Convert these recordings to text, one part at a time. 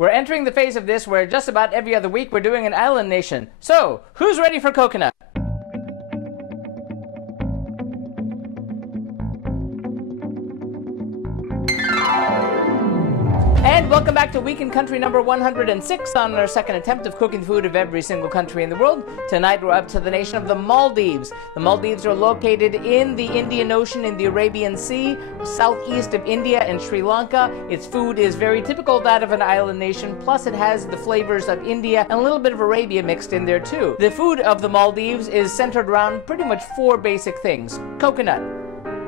We're entering the phase of this where just about every other week we're doing an island nation. So, who's ready for coconut? And welcome back to Week in Country number 106 on our second attempt of cooking food of every single country in the world. Tonight we're up to the nation of the Maldives. The Maldives are located in the Indian Ocean in the Arabian Sea, southeast of India and Sri Lanka. Its food is very typical of that of an island nation, plus it has the flavors of India and a little bit of Arabia mixed in there too. The food of the Maldives is centered around pretty much four basic things: coconut,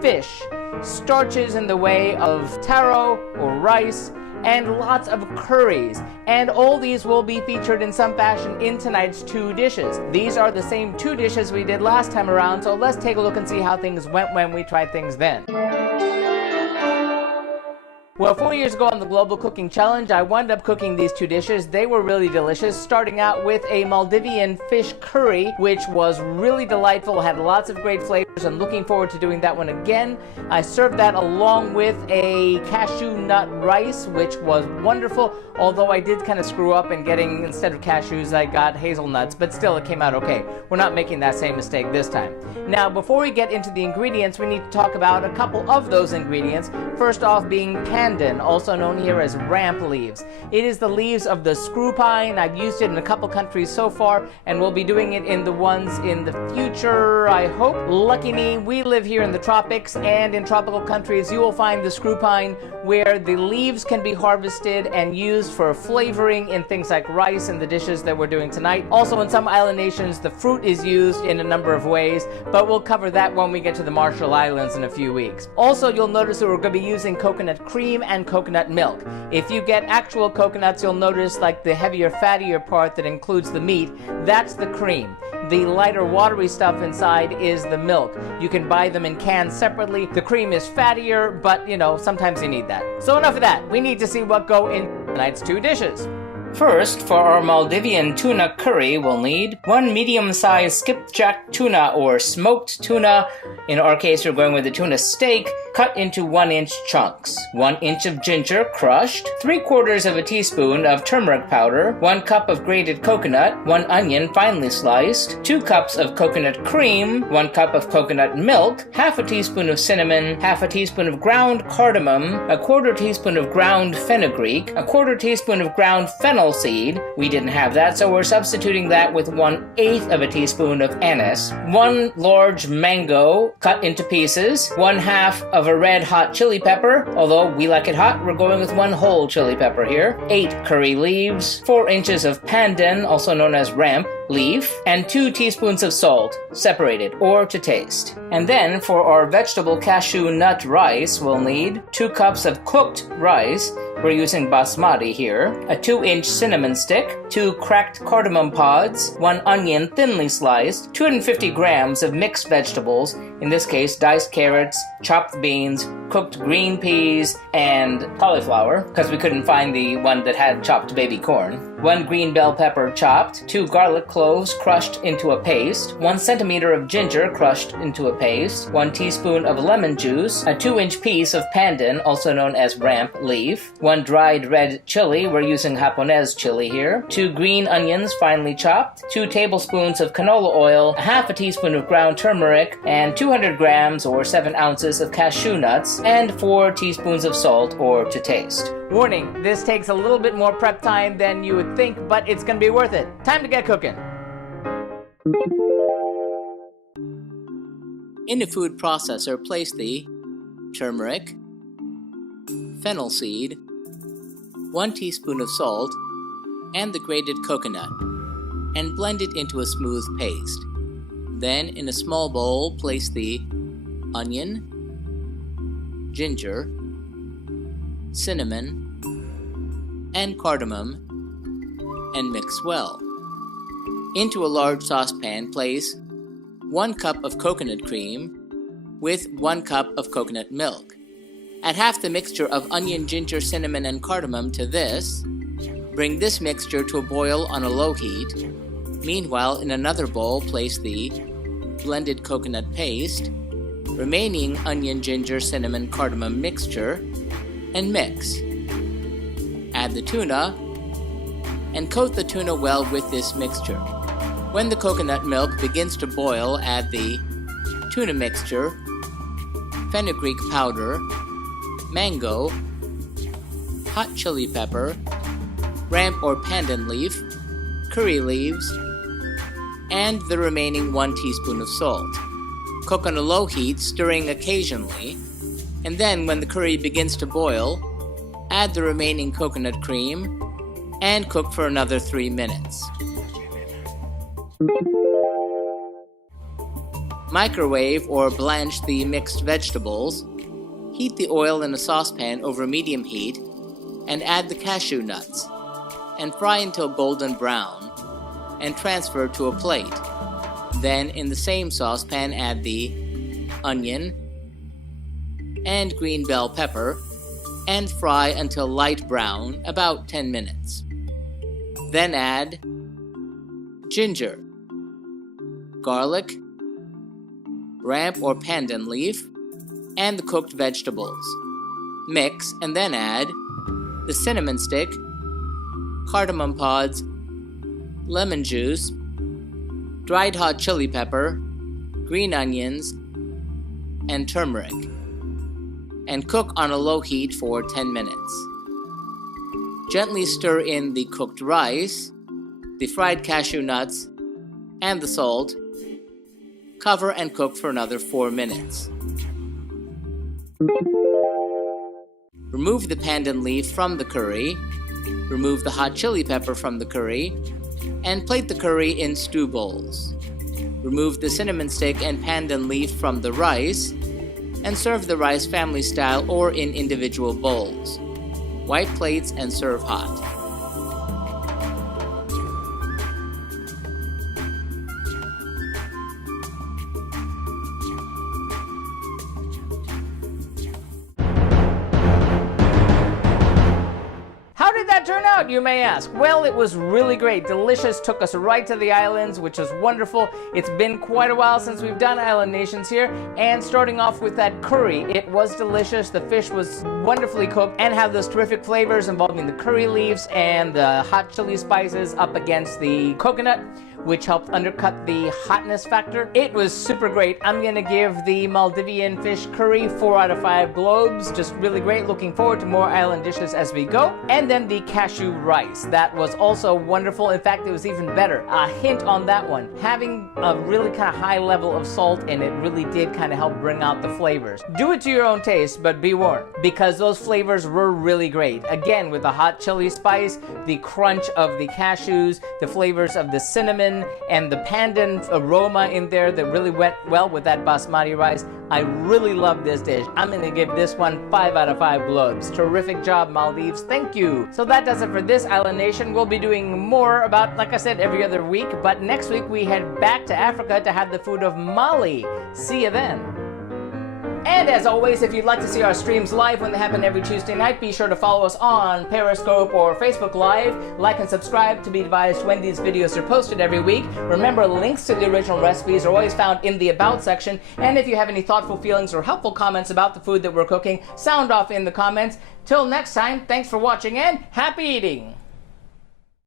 fish, starches in the way of taro or rice, and lots of curries. And all these will be featured in some fashion in tonight's two dishes. These are the same two dishes we did last time around, so let's take a look and see how things went when we tried things then. Well, 4 years ago on the Global Cooking Challenge, I wound up cooking these two dishes. They were really delicious, starting out with a Maldivian fish curry, which was really delightful, had lots of great flavors, and looking forward to doing that one again. I served that along with a cashew nut rice, which was wonderful, although I did kind of screw up in getting, instead of cashews, I got hazelnuts, but still it came out okay. We're not making that same mistake this time. Now, before we get into the ingredients, we need to talk about a couple of those ingredients. First off being pandan, also known here as ramp leaves. It is the leaves of the screw pine. I've used it in a couple countries so far, and we'll be doing it in the ones in the future, I hope. Lucky me, we live here in the tropics, and in tropical countries you will find the screw pine where the leaves can be harvested and used for flavoring in things like rice and the dishes that we're doing tonight. Also, in some island nations, the fruit is used in a number of ways, but we'll cover that when we get to the Marshall Islands in a few weeks. Also, you'll notice that we're going to be using coconut cream and coconut milk. If you get actual coconuts, you'll notice like the heavier, fattier part that includes the meat, that's the cream. The lighter, watery stuff inside is the milk. You can buy them in cans separately. The cream is fattier, but you know, sometimes you need that. So enough of that. We need to see what go in tonight's two dishes. First, for our Maldivian tuna curry, we'll need 1 medium-sized skipjack tuna or smoked tuna. In our case, we're going with the tuna steak, cut into 1-inch chunks. 1 inch of ginger, crushed. 3/4 of a teaspoon of turmeric powder. 1 cup of grated coconut. 1 onion, finely sliced. 2 cups of coconut cream. 1 cup of coconut milk. Half a teaspoon of cinnamon. Half a teaspoon of ground cardamom. 1/4 teaspoon of ground fenugreek. 1/4 teaspoon of ground fennel seed. We didn't have that, so we're substituting that with 1/8 of a teaspoon of anise. 1 large mango cut into pieces. 1/2 of a red hot chili pepper. Although we like it hot, we're going with 1 whole chili pepper here. 8 curry leaves. 4 inches of pandan, also known as ramp leaf, and 2 teaspoons of salt, separated or to taste. And then for our vegetable cashew nut rice, we'll need 2 cups of cooked rice. We're using basmati here. A 2-inch cinnamon stick, 2 cracked cardamom pods, 1 onion thinly sliced, 250 grams of mixed vegetables, in this case diced carrots, chopped beans, cooked green peas, and cauliflower, because we couldn't find the one that had chopped baby corn. 1 green bell pepper chopped, 2 garlic cloves crushed into a paste, 1 centimeter of ginger crushed into a paste, 1 teaspoon of lemon juice, a 2-inch piece of pandan, also known as ramp leaf, 1 dried red chili, we're using Japonese chili here, 2 green onions finely chopped, 2 tablespoons of canola oil, half a teaspoon of ground turmeric, and 200 grams or 7 ounces of cashew nuts, and 4 teaspoons of salt or to taste. Warning, this takes a little bit more prep time than you would think, but it's going to be worth it. Time to get cooking. In a food processor, place the turmeric, fennel seed, 1 teaspoon of salt, and the grated coconut, and blend it into a smooth paste. Then, in a small bowl, place the onion, ginger, cinnamon, and cardamom, and mix well. Into a large saucepan, place 1 cup of coconut cream with 1 cup of coconut milk. Add half the mixture of onion, ginger, cinnamon, and cardamom to this. Bring this mixture to a boil on a low heat. Meanwhile, in another bowl, place the blended coconut paste, remaining onion, ginger, cinnamon, cardamom mixture, and mix. Add the tuna, and coat the tuna well with this mixture. When the coconut milk begins to boil, add the tuna mixture, fenugreek powder, mango, hot chili pepper, ramp or pandan leaf, curry leaves, and the remaining 1 teaspoon of salt. Cook on a low heat, stirring occasionally, and then when the curry begins to boil, add the remaining coconut cream and cook for another 3 minutes. Microwave or blanch the mixed vegetables. Heat the oil in a saucepan over medium heat and add the cashew nuts and fry until golden brown and transfer to a plate. Then in the same saucepan add the onion and green bell pepper and fry until light brown, about 10 minutes. Then add ginger, garlic, ramp or pandan leaf, and the cooked vegetables. Mix and then add the cinnamon stick, cardamom pods, lemon juice, dried hot chili pepper, green onions, and turmeric, and cook on a low heat for 10 minutes. Gently stir in the cooked rice, the fried cashew nuts, and the salt. Cover and cook for another 4 minutes. Remove the pandan leaf from the curry, remove the hot chili pepper from the curry, and plate the curry in stew bowls. Remove the cinnamon stick and pandan leaf from the rice, and serve the rice family style or in individual bowls. Wipe plates and serve hot. How did that turn out, you may ask? Well, it was really great. Delicious. Took us right to the islands, which was wonderful. It's been quite a while since we've done Island Nations here. And starting off with that curry, it was delicious. The fish was wonderfully cooked and had those terrific flavors involving the curry leaves and the hot chili spices up against the coconut, which helped undercut the hotness factor. It was super great. I'm gonna give the Maldivian fish curry 4 out of 5 globes. Just really great. Looking forward to more island dishes as we go. And then the cashew rice. That was also wonderful. In fact, it was even better. A hint on that one. Having a really kind of high level of salt in it really did kind of help bring out the flavors. Do it to your own taste, but be warned, because those flavors were really great. Again, with the hot chili spice, the crunch of the cashews, the flavors of the cinnamon, and the pandan aroma in there that really went well with that basmati rice. I really love this dish. I'm going to give this one 5 out of 5 globes. Terrific job, Maldives. Thank you. So that does it for this Island Nation. We'll be doing more about, like I said, every other week. But next week we head back to Africa to have the food of Mali. See you then. And as always, if you'd like to see our streams live when they happen every Tuesday night, be sure to follow us on Periscope or Facebook Live. Like and subscribe to be advised when these videos are posted every week. Remember, links to the original recipes are always found in the About section. And if you have any thoughtful feelings or helpful comments about the food that we're cooking, sound off in the comments. Till next time, thanks for watching and happy eating!